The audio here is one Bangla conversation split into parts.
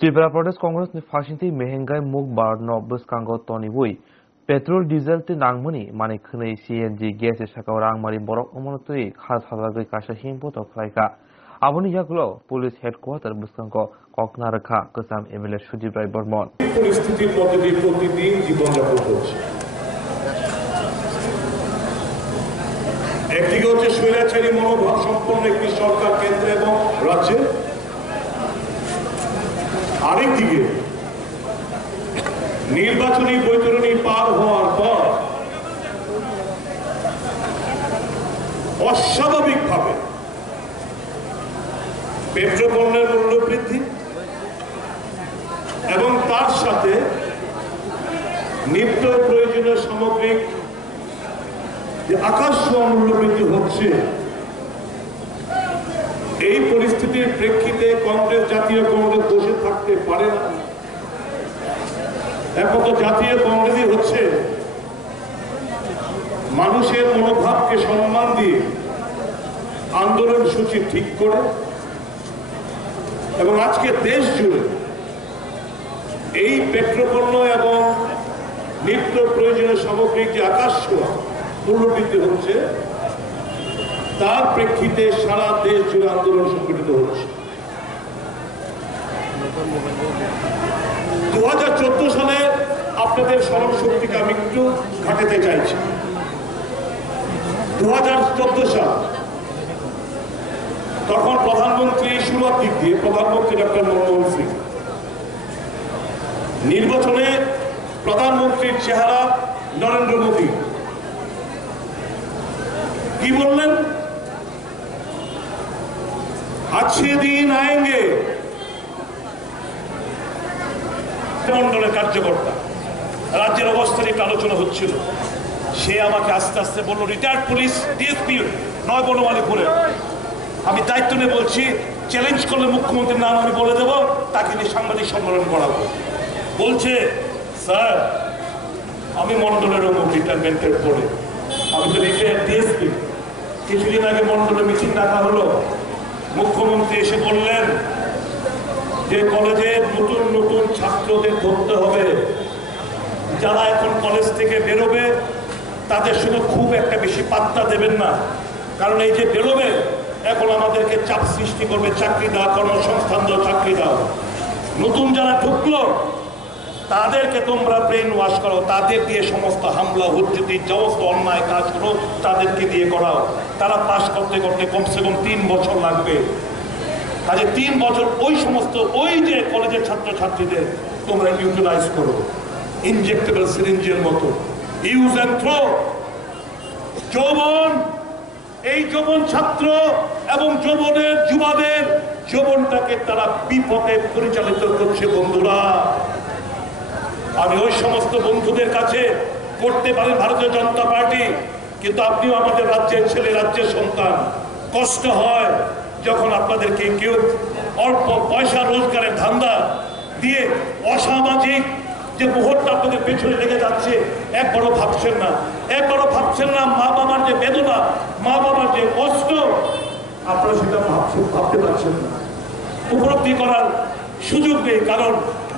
त्रिपुरा प्रदेश कांग्रेस नि फासिंथि मेहेंगाय मुग बारनो बसकांगो तनि बुई पेट्रोल डिजेल ते नांगमनि माने खनै सीएनजी गैस साकाव रांमारि बरक अमनतुई खास हाजागै काशा हिमपो तो खलायका आबनि यागलो पुलिस हेडक्वार्टर बसकांगो ककना रखा कसाम एमएलए सुदीप राय बर्मन পরিস্থিতির মধ্যে দিয়ে প্রতিদিন জীবনযাপন করছে। একদিকে হচ্ছে স্বৈরাচারী মনোভাব সম্পন্ন একটি সরকার কেন্দ্রে এবং রাজ্যে, আরেকদিকে নির্বাচনী বৈতরণী পার হওয়ার পর অস্বাভাবিকভাবে পেট্রোল পণ্যের মূল্য বৃদ্ধি এবং তার সাথে নিত্য প্রয়োজনীয় সামগ্রিক যে আকাশ ছোঁয়া মূল্য বৃদ্ধি হচ্ছে, এই পরিস্থিতির প্রেক্ষিতে কংগ্রেস জাতীয় কংগ্রেস বসে থাকতে পারে না। একমাত্র জাতীয় কংগ্রেসই হচ্ছে মানুষের মনোভাবকে সম্মান দিয়ে আন্দোলন সূচি ঠিক করে এবং আজকে দেশ জুড়ে এই পেট্রোপণ্য এবং নিত্য প্রয়োজনীয় সামগ্রিক যে আকাশ ছোঁয়া মূল্যবৃদ্ধি হচ্ছে, তার প্রেক্ষিতে সারা দেশ জুড়ে আন্দোলন সংগঠিত হচ্ছে। 2014 সালে আপনাদের স্মরণ শক্তিকে আমি একটু ঘাটাতে চাইছি। 2014 সাল তখন প্রধানমন্ত্রী শুরুর দিক দিয়ে প্রধানমন্ত্রী ডক্টর মনমোহন সিং, নির্বাচনে প্রধানমন্ত্রীর চেহারা নরেন্দ্র মোদী কি বললেন? अच्छे दिन आएंगे। মন্ডলের কার্যকর্তা রাজ্যের অবস্থা নিয়ে আলোচনা হচ্ছিল, সে আমাকে আস্তে আস্তে বলল, রিটায়ার্ড পুলিশ ডিএসপি নয় বনমালীপুরে, আমি দায়িত্ব নিয়ে বলছি, চ্যালেঞ্জ করলে মুখ্যমন্ত্রীর নাম আমি বলে দেবো, তাকে নিয়ে সাংবাদিক সম্মেলন করাবো। বলছে, স্যার আমি মন্ডলের রিটায়ারমেন্টের পরে, আমি তো রিটায়ার্ড ডিএসপি। কিছুদিন আগে মন্ডলে মিটিং ডাকা হলো, মুখ্যমন্ত্রী এসে বললেন যে কলেজের নতুন নতুন ছাত্রদের ধরতে হবে, যারা এখন কলেজ থেকে বেরোবে তাদের শুধু খুব একটা বেশি পাত্তা দেবেন না, কারণ এই যে বেরোবে এখন আমাদেরকে চাপ সৃষ্টি করবে, চাকরি দাও, কর্মসংস্থান দাও, চাকরি দাও। নতুন যারা ঢুকলো তাদেরকে তোমরা ব্রেন ওয়াশ করো, তাদের দিয়ে সমস্ত হামলা হুজ্জতি সমস্ত অন্যায় কাজগুলো তাদেরকে দিয়ে করাও। তারা পাশ করতে করতে কমসে কম 3 বছর লাগবে। কাজে 3 বছর ওই সমস্ত ওই যে কলেজের ছাত্রছাত্রীদের তোমরা ইউটিলাইজ করো, ইনজেক্টেবল সিরিঞ্জের মতো ইউজ অ্যান্ড থ্রো। যৌবন, এই যৌবন ছাত্র এবং যৌবনের যুবাদের যৌবনটাকে তারা বিপথে পরিচালিত করছে। বন্ধুরা, আমি ওই সমস্ত বন্ধুদের কাছে করতে পারেন ভারতীয় জনতা পার্টি, কিন্তু আপনিও আমাদের রাজ্যের ছেলে, রাজ্যের সন্তান। কষ্ট হয় যখন আপনাদেরকে কেউ অল্প পয়সা রোজগারের ধান্দা দিয়ে অসামাজিক যে মুহূর্তটা আপনাদের পেছনে লেগে যাচ্ছে, একবারও ভাবছেন না, একবারও ভাবছেন না মা বাবার যে বেদনা, মা বাবার যে কষ্ট, আপনারা সেটা ভাবতে পারছেন না, উপলব্ধি করার সুযোগ নেই। কারণ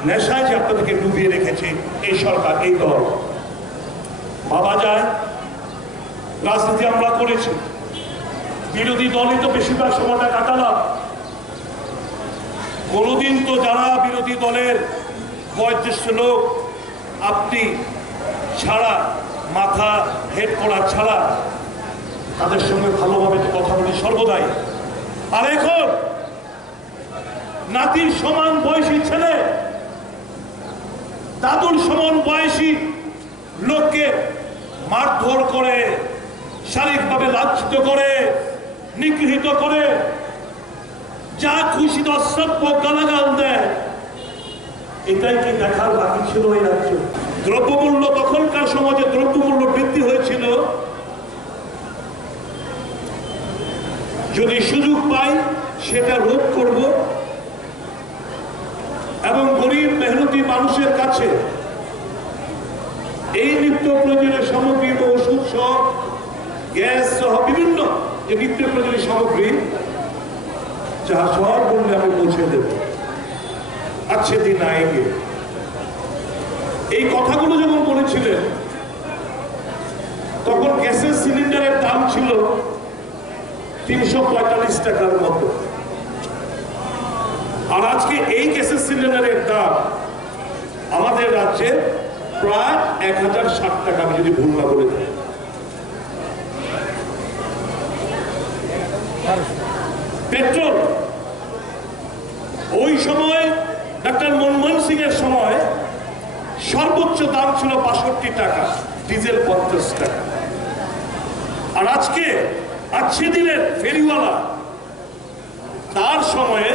নেশায় যে আপনাদেরকে ডুবিয়ে রেখেছে এই সরকার, এই দল। ভাবা যায় রাজনীতি আমরা করেছি, বিরোধী দলই তো বেশিরভাগ সময়টা কাটালাম। কোনদিন তো যারা বিরোধী দলের বয়োজ্যেষ্ঠ লোক, আপনি ছাড়া, মাথা হেড করা ছাড়া, তাদের সঙ্গে ভালোভাবে তো কথা বলি সর্বদাই। আর এখন নাতির সমান বয়সী ছেলে, দাদুর সমান বয়সী লোককে মারধর করে, শারীরিকভাবে লাঞ্ছিত করে, নিগৃহীত করে, যা খুশি অসভ্য গালাগাল দেয়, এটাই কি দেখার বাকি ছিল এই রাজ্য? দ্রব্যমূল্য, তখনকার সমাজে দ্রব্যমূল্য বৃদ্ধি হয়েছিল, যদি সুযোগ পাই সেটা রোধ করব এবং গরিব মেহনতি মানুষের কাছে এই নিত্য প্রয়োজনীয় সামগ্রী, ওষুধ সহ, গ্যাস সহ বিভিন্ন যে নিত্য প্রয়োজনীয় সামগ্রী, যা সব বললে আমি পৌঁছে দেব। अच्छे दिन आएंगे এই কথাগুলো যখন বলেছিলেন তখন গ্যাসের সিলিন্ডারের দাম ছিল 345 টাকার মতো আর আজকে এই গ্যাসের সিলিন্ডারের দাম আমাদের রাজ্যে প্রায় 1060 টাকা আমি যদি ভুল না বলে থাকি পেট্রোল ওই সময় ডক্টর মনমোহন সিং এর সময় সর্বোচ্চ দাম ছিল 62 টাকা ডিজেল 50 টাকা আর আজকে अच्छे দিনের ফেরিওয়ালা তার সময়ে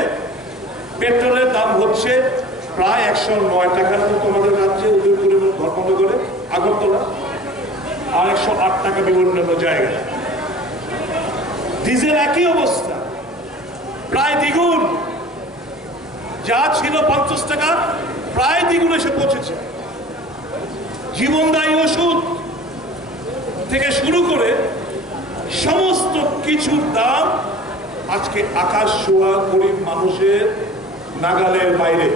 পেট্রোলের দাম হচ্ছে প্রায় 109 টাকার মতো আমাদের রাজ্যে উদয়পুর এবং ধর্মনগরে আগরতলা আর 108 টাকা বিভিন্ন জায়গায় ডিজেল একই অবস্থা প্রায় দ্বিগুণ যা ছিল 50 টাকা প্রায় দ্বিগুণ এসে পৌঁছেছে জীবনদায়ী ওষুধ থেকে শুরু করে সমস্ত কিছুর দাম আজকে আকাশ ছোঁয়া গরিব মানুষের নাগালের বাইরে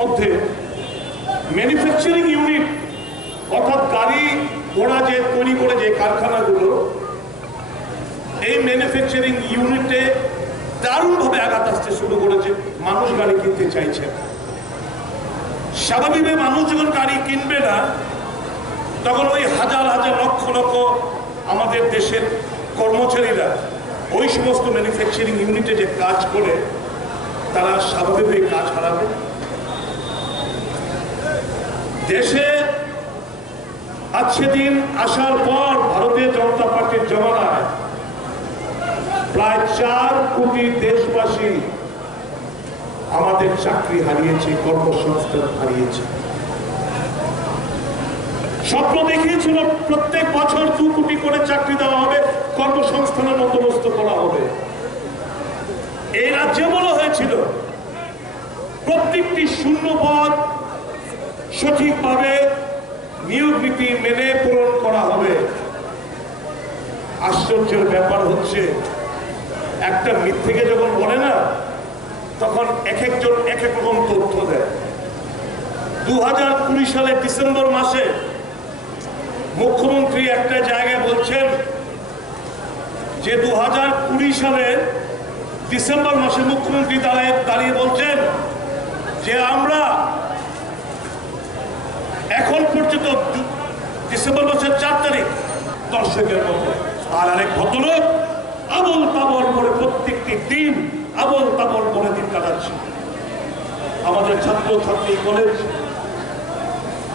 মধ্যে ম্যানুফ্যাকচারিং ইউনিট অর্থাৎ গাড়ি ঘোড়া যে তৈরি করে যে কারখানাগুলো এই ম্যানুফ্যাকচারিং ইউনিটে দারুণভাবে আঘাত আসতে শুরু করেছে মানুষ গাড়ি কিনতে চাইছে স্বাভাবিকভাবে মানুষ যখন গাড়ি কিনবে না তখন ওই হাজার হাজার লক্ষ লক্ষ আমাদের দেশের কর্মচারীরা ওই সমস্ত ম্যানুফ্যাকচারিং ইউনিটে যে কাজ করে তারা স্বাভাবিকভাবে কাজ হারাবে দেশে আজকে দিন আসার পর ভারতীয় জনতা পার্টির জমানায় প্রায় 4 কোটি দেশবাসী আমাদের চাকরি হারিয়েছে কর্মসংস্থান হারিয়েছে স্বপ্ন দেখিয়েছিল প্রত্যেক বছর 2 কোটি করে চাকরি দেওয়া হবে কর্মসংস্থানের বন্দোবস্ত করা হবে এই রাজ্যে বলা হয়েছিল প্রত্যেকটি শূন্য পদ সঠিকভাবে নিয়োগ নীতি মেনে পূরণ করা হবে আশ্চর্যের ব্যাপার হচ্ছে একটা মিথ্যেকে যখন বলে না তখন এক একজন এক এক রকম তথ্য দেয় 2020 সালের ডিসেম্বর মাসে মুখ্যমন্ত্রী একটা জায়গায় বলছেন যে 2020 সালের ডিসেম্বর মাসে মুখ্যমন্ত্রী দাঁড়িয়ে বলছেন যে আমরা এখন পর্যন্ত ডিসেম্বর মাসের 4 তারিখ দর্শকের মতো আর আরেক ভদ্রলোক আবল তাবল করে প্রত্যেকটি দিন আবল তাবল করে দিন কাটাচ্ছে আমাদের ছাত্র ছাত্রী কলেজ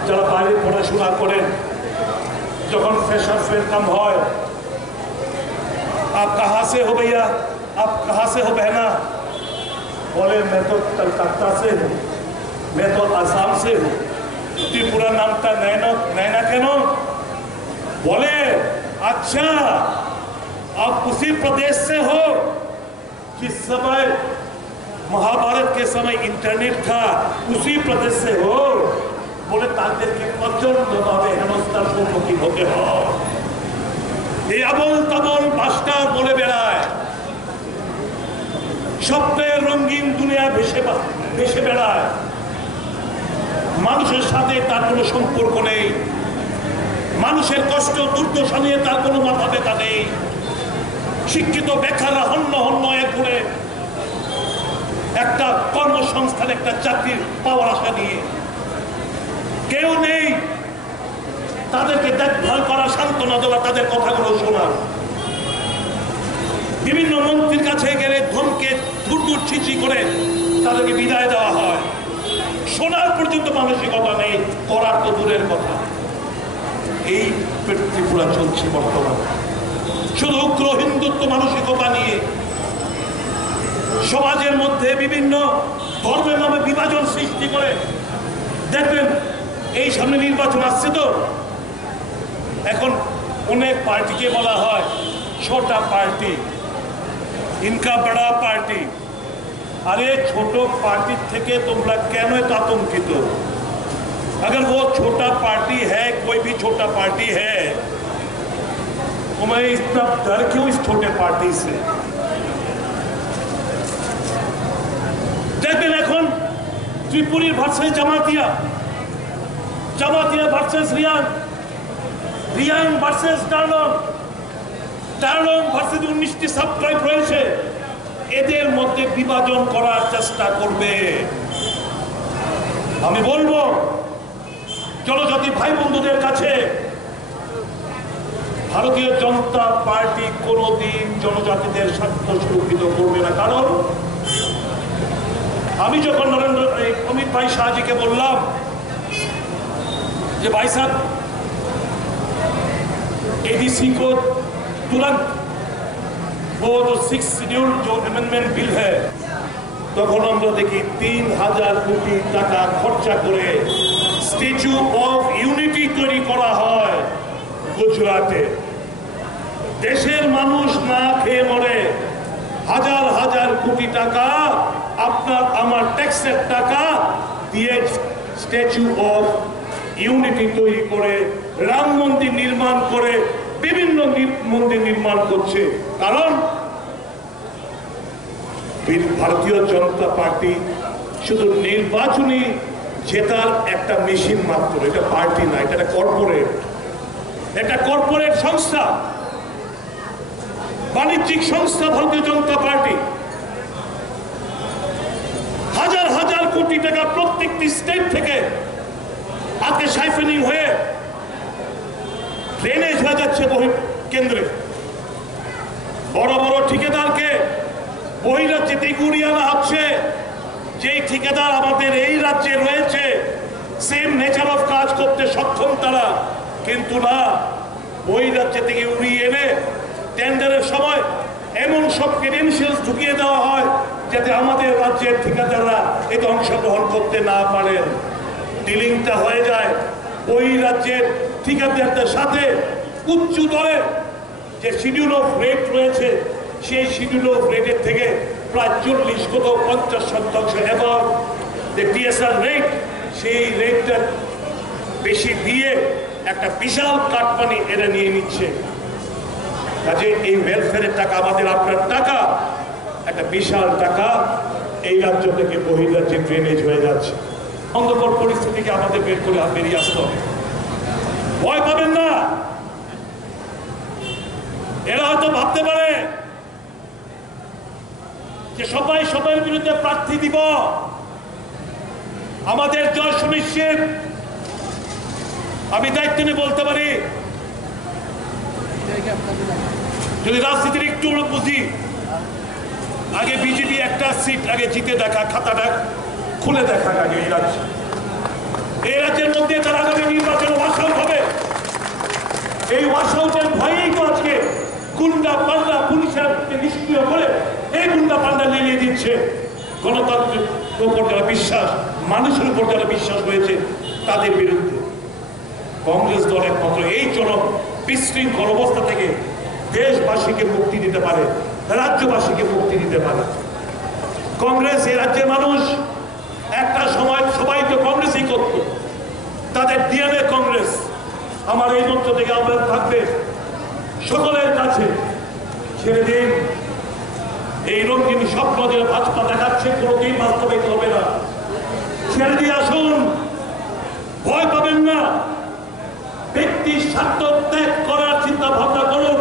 যারা বাইরে পড়াশোনা করেন যখন ফ্রেশার্স ওয়েলকাম হয় आप कहाँ से हो भैया आप कहाँ से हो बहना बोले मैं तो कलकत्ता से हूँ मैं तो आसाम से हूँ त्रिपुरा नाम का नैना केनो बोले अच्छा आप उसी प्रदेश से हो जिस समय महाभारत के समय इंटरनेट था उसी प्रदेश से हो बोले ताদের के प्रचंड भावे हेनस्थार सम्मुखीन होते হয় এই আবল তাবল ভাষা বলে বেড়ায় স্বপ্নের রঙিন দুনিয়া ভেসে বেড়ায় মানুষের সাথে তার কোনো সম্পর্ক নেই মানুষের কষ্ট দুর্দশা নিয়ে তার কোনো মাথা ব্যথা নেই শিক্ষিত বেকাররা হন্য হন্য করে একটা কর্মসংস্থান একটা চাকরির পাওয়ার আশা নিয়ে কেউ নেই তাদেরকে দেখভাল করা সান্ত্বনা দেওয়া তাদের কথাগুলো শোনা বিভিন্ন মন্ত্রীর কাছে গেলে ধমকে দূর দূর ছিচি করে তাদেরকে বিদায় দেওয়া হয় শোনার পর্যন্ত মানসিকতা নেই করার তো দূরের কথা এই ত্রিপুরা চলছে বর্তমানে শুধু উগ্র হিন্দুত্ব মানসিকতা নিয়ে সমাজের মধ্যে বিভিন্ন ধর্মের নামে বিভাজন সৃষ্টি করে দেখবেন এই সামনে নির্বাচন আসছে তো এখন অনেক পার্টিকে বলা হয় ছোটা পার্টি ইনকা বড়া পার্টি अरे छोटो पार्टी থেকে তোমরা কেন এত আতঙ্কিত अगर वो छोटा पार्टी है कोई भी छोटा पार्टी है तुम्हें इतना डर क्यों इस छोटे पार्टी से ত্রিপুরীর versus Jamatia, Jamatia versus Reang, Reang versus Darlong, Darlong versus 19টি সাবট্রাইব রয়েছে। এদের মধ্যে বিভাজন করার চেষ্টা করবে। আমি বলবো জনজাতি ভাই বন্ধুদের কাছে, ভারতীয় জনতা পার্টি কোনোদিন জনজাতিদের স্বার্থ সুরক্ষিত করবে না। কারণ আমি যখন অমিত ভাই শাহজিকে বললাম যে भाई साहब एडीसी को तुरंत वो जो 6 शेड्यूल जो अमेंडमेंट बिल है, তখন আমরা দেখি 3000 কোটি টাকা খরচা করে স্ট্যাচু অফ ইউনিটি তৈরি করা হয় গুজরাটে। দেশের মানুষ না খেয়ে মরে, হাজার হাজার কোটি টাকা আপনার আমার ট্যাক্সের টাকা দিয়ে স্ট্যাচু অফ ইউনিটি তৈরি করে, রাম মন্দির নির্মাণ করে, বিভিন্ন মন্দির নির্মাণ করছে। কারণ ভারতীয় জনতা পার্টি শুধু নির্বাচনী জেতার একটা মেশিন মাত্র, এটা পার্টি না, এটা কর্পোরেট, এটা কর্পোরেট সংস্থা, বাণিজ্যিক সংস্থা ভারতীয় জনতা পার্টি। হাজার হাজার কোটি টাকা প্রত্যেকটি স্টেট থেকে আজকে সাইফেনিং হয়ে ড্রেনেজ হয়ে যাচ্ছে কেন্দ্রে। বড় বড় ঠিকাদারকে বহিরাজ্যে গুড়িয়ে আনা হচ্ছে। যেই ঠিকাদার আমাদের এই রাজ্যে রয়েছে, সেম নেচার অফ কাজ করতে সক্ষম তারা, কিন্তু না, বহিরাজ্যে থেকে উড়িয়ে এনে টেন্ডারের সময় এমন সব ক্রেডেনশিয়ালস ঢুকিয়ে দেওয়া হয় যাতে আমাদের রাজ্যের ঠিকাদাররা এতে অংশগ্রহণ করতে না পারেন। ডিলিংটা হয়ে যায় ওই রাজ্যের ঠিকাদারদের সাথে। উচ্চ দরে যে শিডিউল অফ রেট রয়েছে, সেই শিডিউল অফ রেটের থেকে প্রায় 40-50% এবং যে টিএসআর রেট, সেই রেটটা বেশি দিয়ে একটা বিশাল কাটমানি এরা নিয়ে নিচ্ছে। কাজে এই ওয়েলফেয়ারের টাকা, আমাদের আপনার টাকা, একটা বিশাল টাকা এই রাজ্য থেকে বহির্রাজ্যে ড্রেনেজ হয়ে যাচ্ছে। অন্ধকার পরিস্থিতিকে আমাদের বের করে বেরিয়ে আসতে হবে। ভয় পাবেন না। এরা হয়তো ভাবতে পারে যে সবাই সবার বিরুদ্ধে প্রার্থী দিব, আমাদের জয় সুনিশ্চিত। আমি দায়িত্ব নিয়ে বলতে পারি, যদি রাজনীতির একটু বুঝি, আগে বিজেপি একটা সিট আগে জিতে দেখা, খাতাটা খুলে দেখা আগে এই রাজ্যে। এই রাজ্যের মধ্যে তার আগামী নির্বাচন ওয়াশআউট হবে। এই ওয়াশআউটের ভয়েই তো আজকে গুন্ডা পাল্লা পুলিশের নিষ্ক্রিয় করে এই গুন্ডা পাল্লা নিয়ে দিচ্ছে। গণতন্ত্রের উপর যারা বিশ্বাস, মানুষের উপর যারা বিশ্বাস হয়েছে, তাদের বিরুদ্ধে কংগ্রেস দল একমাত্র এই চরম বিশৃঙ্খল অবস্থা থেকে দেশবাসীকে মুক্তি দিতে পারে, রাজ্যবাসীকে মুক্তি দিতে পারে। কংগ্রেস, এই রাজ্যের মানুষ একটা সময় সবাই তো কংগ্রেসই করত, তাদের ডিএনএ কংগ্রেস। আমার এই মঞ্চ থেকে আহ্বান থাকবে সকলের কাছে, ছেড়ে দিন এই রঙিন স্বপ্ন যে ভাজপা দেখাচ্ছে, কোনোদিন বাস্তবায়িত হবে না। ছেড়ে দিয়ে আসুন, ভয় পাবেন না। ব্যক্তি স্বার্থ ত্যাগ করার চিন্তা ভাবনা করুন।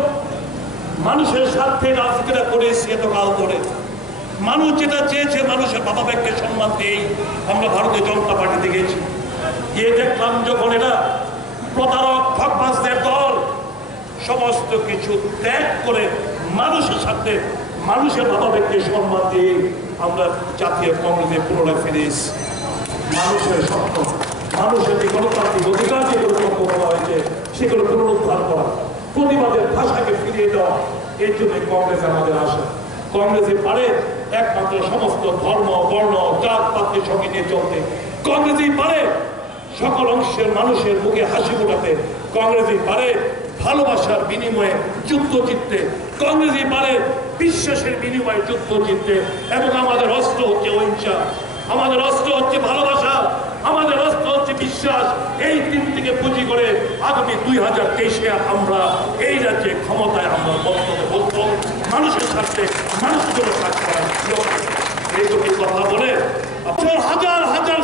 মানুষের স্বার্থে রাজনীতিটা করেছি এতকাল ধরে। মানুষ যেটা চেয়েছে, মানুষের বাবা ব্যাগকে সম্মান দিয়েই আমরা ভারতীয় জনতা পার্টিতে গেছি। গিয়ে দেখলাম যখন এরা প্রতারক ঠকবাজদের দল, সমস্ত কিছু ত্যাগ করে মানুষের সাথে, মানুষের বাবা ব্যাগকে সম্মান দিয়ে আমরা জাতীয় কংগ্রেসে পুনরায় ফিরে এসেছি। মানুষের স্বপ্ন, মানুষের যে গণতান্ত্রিক অধিকার যেগুলো বলা হয়েছে, সেগুলো পুনরুদ্ধার করা, প্রতিবাদের ভাষাকে ফিরিয়ে দেওয়া, এর জন্য কংগ্রেস আমাদের আশা। কংগ্রেসে পারে একমাত্র সমস্ত ধর্ম, বর্ণ, জাত পাতের সঙ্গে নিয়ে চলতে। কংগ্রেসই পারে সকল অংশের মানুষের মুখে হাসি ফোটাতে। কংগ্রেসই পারে ভালোবাসার বিনিময়ে যুদ্ধ জিততে। কংগ্রেসই পারে বিশ্বাসের বিনিময়ে যুদ্ধ জিততে। এবং আমাদের অস্ত্র হচ্ছে অহিংসা, আমাদের অস্ত্র হচ্ছে ভালোবাসা, আমাদের অস্ত্র হচ্ছে বিশ্বাস। এই তিনটিকে পুঁজি করে আগামী 2023-এ আমরা এই রাজ্যে ক্ষমতায় আমরা বলবো, মানুষের স্বার্থে মানুষের জন্য কাজ করার। এইটুকু কথা বলে হাজার হাজার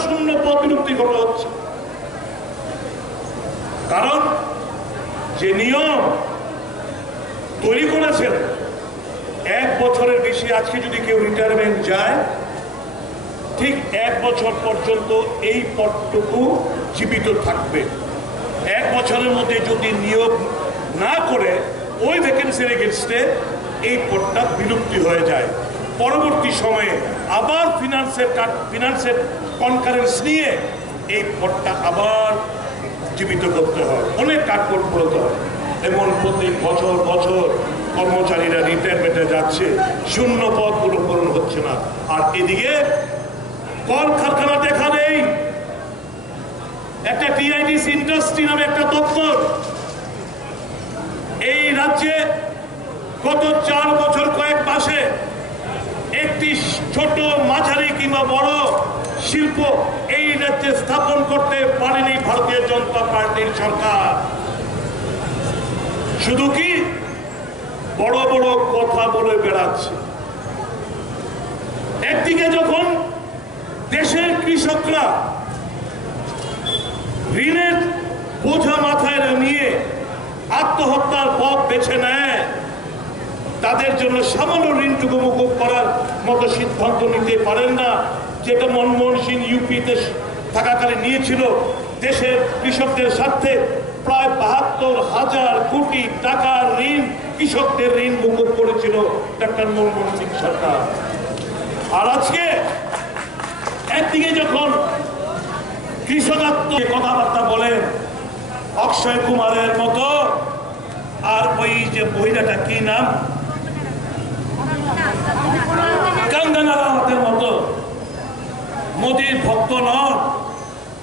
রিটায়ারমেন্ট যায়, ঠিক 1 বছর পর্যন্ত এই পদটুকু জীবিত থাকবে। 1 বছরের মধ্যে যদি নিয়োগ না করে ওই ভ্যাকেন্সির এগেনস্টে এই পদটা বিলুপ্তি হয়ে যায়। পরবর্তী সময়ে আবার ফিনান্সের কনকারেন্স নিয়ে এই পদটা আবার জীবিত করতে হয়, অনেক কাঠখড় পড়তে হয়। এমন প্রতি বছর বছর কর্মচারীরা রিটায়ারমেন্টে যাচ্ছে, শূন্য পদগুলো পূরণ হচ্ছে না। আর এদিকে কলকারখানা দেখা নেই। একটা টিআইডিসি ইন্ডাস্ট্রি নামে একটা দপ্তর এই রাজ্যে গত 4 বছর কয়েক মাসে একটি ছোট মাঝারি কিংবা বড় শিল্প এই রাজ্যে স্থাপন করতে পারেনি ভারতীয় জনতা পার্টির সরকার। শুধু কি বড় বড় কথা বলে বেড়াচ্ছে। একদিকে যখন দেশের কৃষকরা ঋণের বোঝা মাথায় নিয়ে আত্মহত্যার পথ বেছে নেয়, তাদের জন্য সামান্য ঋণটুকু মুকুব করার মতো সিদ্ধান্ত নিতে পারেন না, যেটা মনমোহন সিং ইউপিতে থাকাকালে নিয়েছিল। দেশের কৃষকদের স্বার্থে প্রায় ৭২,০০০ কোটি টাকার ঋণ, কৃষকদের ঋণ মুকুব করেছিল ডক্টর মনমোহন সিং সরকার। আর আজকে একদিকে যখন কৃষকাত্ম কথাবার্তা বলেন অক্ষয় কুমারের মতো, আর ওই যে মহিলাটা কি নাম, কঙ্গনা রানাওয়াতের মতো মোদীর ভক্ত নন,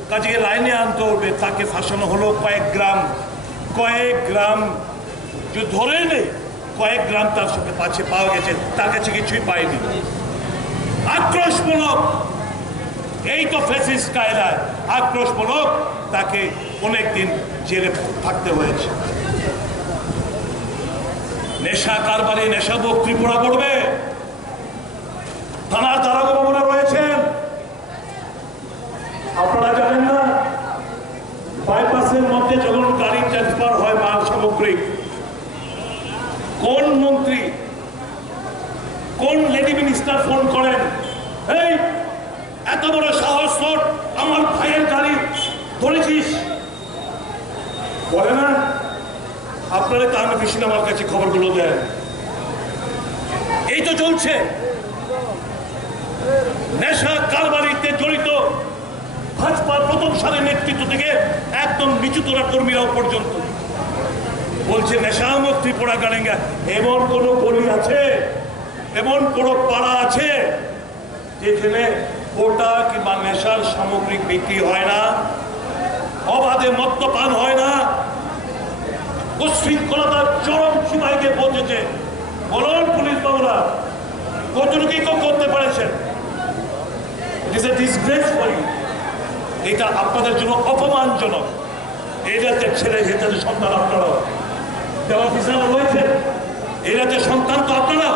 কাজে লাইনে আনতে হবে। তাকে ফাঁসানো হলো কয়েক গ্রাম যদি ধরে নেই, কয়েক গ্রাম তার সাথে পাশে পাওয়া গেছে, তার কাছে কিছুই পায়নি। আক্রোশমূলক, এই তো ফ্যাসিস্ট কায়দায় আক্রোশমূলক তাকে অনেকদিন জেলে থাকতে হয়েছে। নেশা কারবারে নেশাভোগ ত্রিপুরা করবে। থানার দারোগা বাবুরা রয়েছেন, আপনারা জানেন না, বাইপাসের মধ্যে যখন গাড়ি ট্রান্সফার হয় মাল সামগ্রিক, কোন মন্ত্রী কোন লেডি মিনিস্টার ফোন করেন, এই এত বড় সাহস তোর, আমার ভাইয়ের গাড়ি ধরেছিস? বলে না? আপনারা তার বেশি আমার কাছে খবরগুলো দেন। এই তো চলছে নেশা কারবারিতে জড়িত ভাজপার প্রথম সারের নেতৃত্ব থেকে একদম নিচুতলা কর্মীরাও পর্যন্ত বলছে নেশামুক্ত ত্রিপুরা গালেঙ্গা। এমন কোন গলি আছে, এমন কোন পাড়া আছে যেখানে গোটা কিংবা নেশার সামগ্রিক বিক্রি হয় না, অবাধে মদ্যপান হয় না? উশৃঙ্খলতার চরম সীমায় গিয়ে পৌঁছেছে। বলুন পুলিশ বাবুরা, কতটুকু করতে পারেছেন? It is a disgrace for you. এটা আপনাদের জন্য অপমানজনক। এই রাজ্যের ছেলে হেতাদের সন্তান আপনারা, যারা অফিসাররা রয়েছেন, এই রাজ্যের সন্তান তো আপনারা।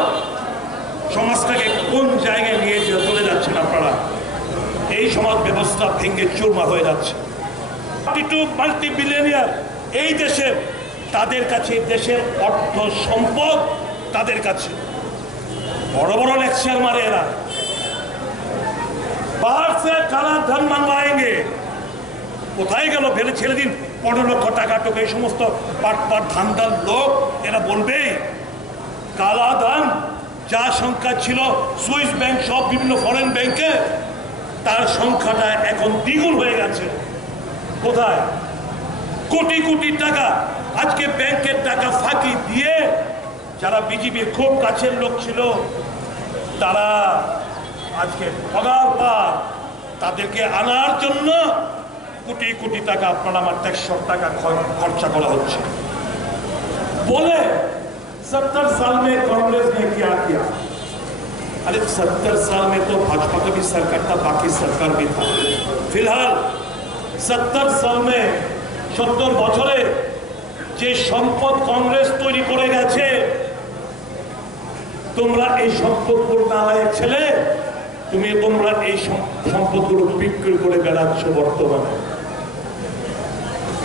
সমাজটাকে কোন জায়গায় নিয়ে চলে যাচ্ছেন আপনারা? এই সমাজ ব্যবস্থা ভেঙে চুরমার হয়ে যাচ্ছে। মাল্টি-বিলিয়নিয়ার এই দেশের, তাদের কাছে দেশের অর্থ সম্পদ, তাদের কাছে বড় বড় লেকচার মারে এরা। बाहर से काला धन मंगवाएंगे, কোথায় গেল ফেলে ছেড়ে দিন। 15 লক্ষ টাকা টোকে এই সমস্ত পাটপাট ধান্দার লোক এরা বলবে কালা ধন যা সংখ্যা ছিল সুইস ব্যাংক সব বিভিন্ন ফরেন ব্যাংকে, তার সংখ্যাটা এখন দ্বিগুণ হয়ে গেছে। কোথায়? কোটি কোটি টাকা আজকে ব্যাংকের টাকা ফাঁকি দিয়ে যারা বিজেপির খুব কাছের লোক ছিল, তারা আজকে পগার পার, তাদেরকে আনার জন্য কোটি কোটি টাকা আপনার আমার ট্যাক্সের টাকা খরচা করা হচ্ছে। बोले 70 साल में कांग्रेस ने क्या किया? अरे 70 साल में तो भाजपा का भी सरकार था, बाकी सरकार भी था। फिलहाल 70 साल में 70 বছরে যে সম্পদ কংগ্রেস তৈরি করে গেছে, তোমরা এই সম্পদগুলো নালায়েক ছেলে, তোমরা এই সম্পদগুলো বিক্রি করে বেড়াচ্ছ। বর্তমানে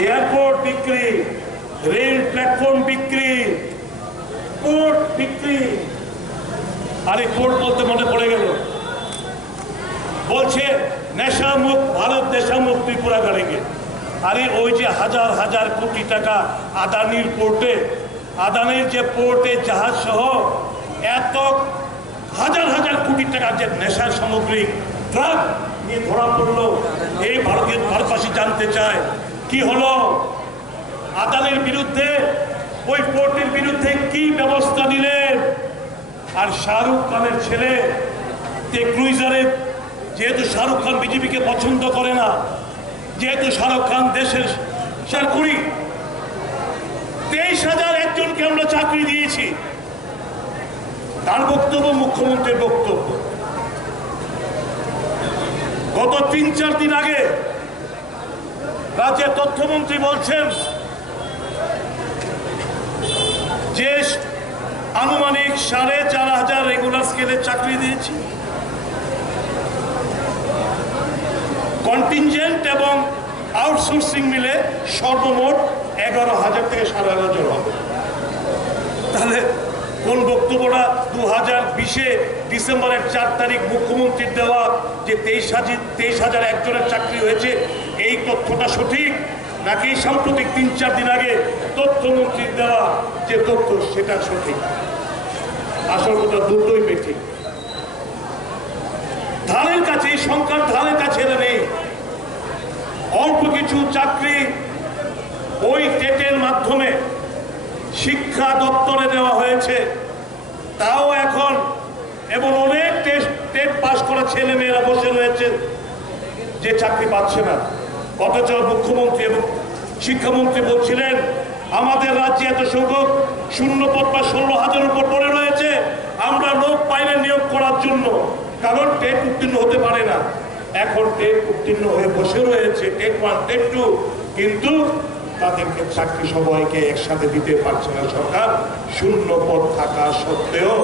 এয়ারপোর্ট বিক্রি, রেল প্ল্যাটফর্ম বিক্রি, পোর্ট বিক্রি, আর এই কোর্ট বলতে মনে পড়ে গেল, বলছে নেশা মুক্ত ভারত, নেশা মুক্ত ত্রিপুরা করেঙ্গে। আরে ওই যে হাজার হাজার কোটি টাকা আদানির পোর্টে, আদানির যে পোর্টে জাহাজ সহ এত হাজার হাজার কোটি টাকার যে নেশার সামগ্রী ড্রাগ নিয়ে ধরা পড়লো, এই ভারতবাসী জানতে চায় কি হলো আদানির বিরুদ্ধে, ওই পোর্টের বিরুদ্ধে কি ব্যবস্থা নিলেন। আর শাহরুখ খানের ছেলে ক্রুইজারে, যেহেতু শাহরুখ খান বিজেপিকে পছন্দ করে না, যেহেতু শাহরুখ খান দেশের 23,000 একজনকে আমরা চাকরি দিয়েছি, তার বক্তব্য মুখ্যমন্ত্রীর বক্তব্য। গত 3-4 দিন আগে রাজ্যের তথ্যমন্ত্রী বলছেন যে আনুমানিক 4,500 রেগুলার স্কেলে চাকরি দিয়েছি, কন্টিনজেন্ট এবং আউটসোর্সিং মিলে সর্বমোট 11,000 থেকে 11,500 হবে। তাহলে কোন বক্তব্যটা 2020-এ ডিসেম্বরের 4 তারিখ মুখ্যমন্ত্রীর দেওয়া যে 23,000 একজনের চাকরি হয়েছে, এই তথ্যটা সঠিক, নাকি সাম্প্রতিক 3-4 দিন আগে তথ্যমন্ত্রীর দেওয়া যে তথ্য সেটা সঠিক? আসল কথা দুটোই বেঠিক। ধারের কাছে, এই সংখ্যার ধারের কাছে নেই। অল্প কিছু চাকরি ওই টেটের মাধ্যমে শিক্ষা দপ্তরে দেওয়া হয়েছে, তাও এখন, এবং অনেক টেট পাস করা ছেলে মেয়েরা বসে রয়েছে যে চাকরি পাচ্ছে না। অথচ মুখ্যমন্ত্রী এবং শিক্ষামন্ত্রী বলছিলেন আমাদের রাজ্যে এত সংখ্যক শূন্যপদ বা 16,000 উপর পড়ে রয়েছে, আমরা লোক পাইলে নিয়োগ করার জন্য, কারণ টেট উত্তীর্ণ হতে পারে না। এখন টেট উত্তীর্ণ হয়ে বসে রয়েছে, টেট 1 টেট 2, কিন্তু তাদেরকে চাকরি সবাইকে একসাথে দিতে পারছে না সরকার, শূন্য পদ থাকা সত্ত্বেও।